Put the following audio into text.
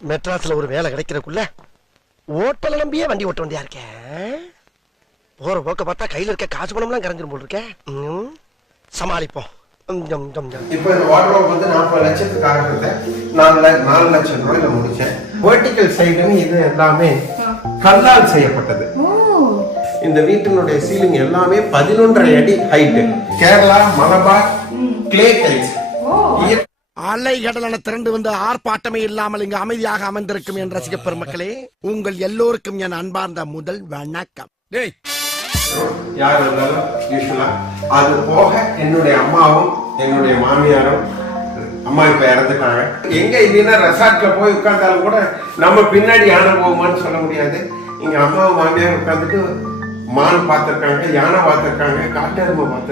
மெட்ராஸ்ல ஒரு வேலை கிடைக்கிறதுக்குள்ள ஓட்டல நம்பியே வண்டி ஓட்ட வண்டியா இருக்கேன். போற போக்க பார்த்தா கையில இருக்க காசு பணம்லாம் கரைஞ்சிரும் போல் இருக்கேன். சமாளிப்போம். இப்போ இந்த வார்ட்ரோப் வந்து 40 லட்சத்துக்கு ஆகிறத 4 லட்சம் ரூபாயில முடிச்சேன். வெர்டிகல் சைடுன்னு இது எல்லாமே கல்லால் செய்யப்பட்டது. இந்த வீட்டினுடைய சீலிங் எல்லாமே 11.5 அடி height. Kerala Malabar clay tiles. அலை கடலான திரண்டு வந்து ஆர்ப்பாட்டமே இல்லாமல் இங்கு அமைதியாக அமர்ந்திருக்கும் என் ரசிக பெருமக்களே, உங்கள் எல்லோருக்கும் என் அன்பார்ந்த முதல் வணக்கம். யார் வந்தாலும் யூஸ்வலா அது போக என்னுடைய அம்மாவும் என்னுடைய மாமியாரும், அம்மா இப்ப இறந்துட்டாங்க. எங்க இல்லைன்னா ரெசார்ட்ல போய் உட்கார்ந்தாலும் கூட நம்ம பின்னாடி யானை போகுமான்னு சொல்ல முடியாது. இங்க அம்மாவும் மாமியாரும் உட்காந்துட்டு மான் பார்த்திருக்காங்க, யானை பார்த்திருக்காங்க, காட்டெருமை பார்த்திருக்காங்க.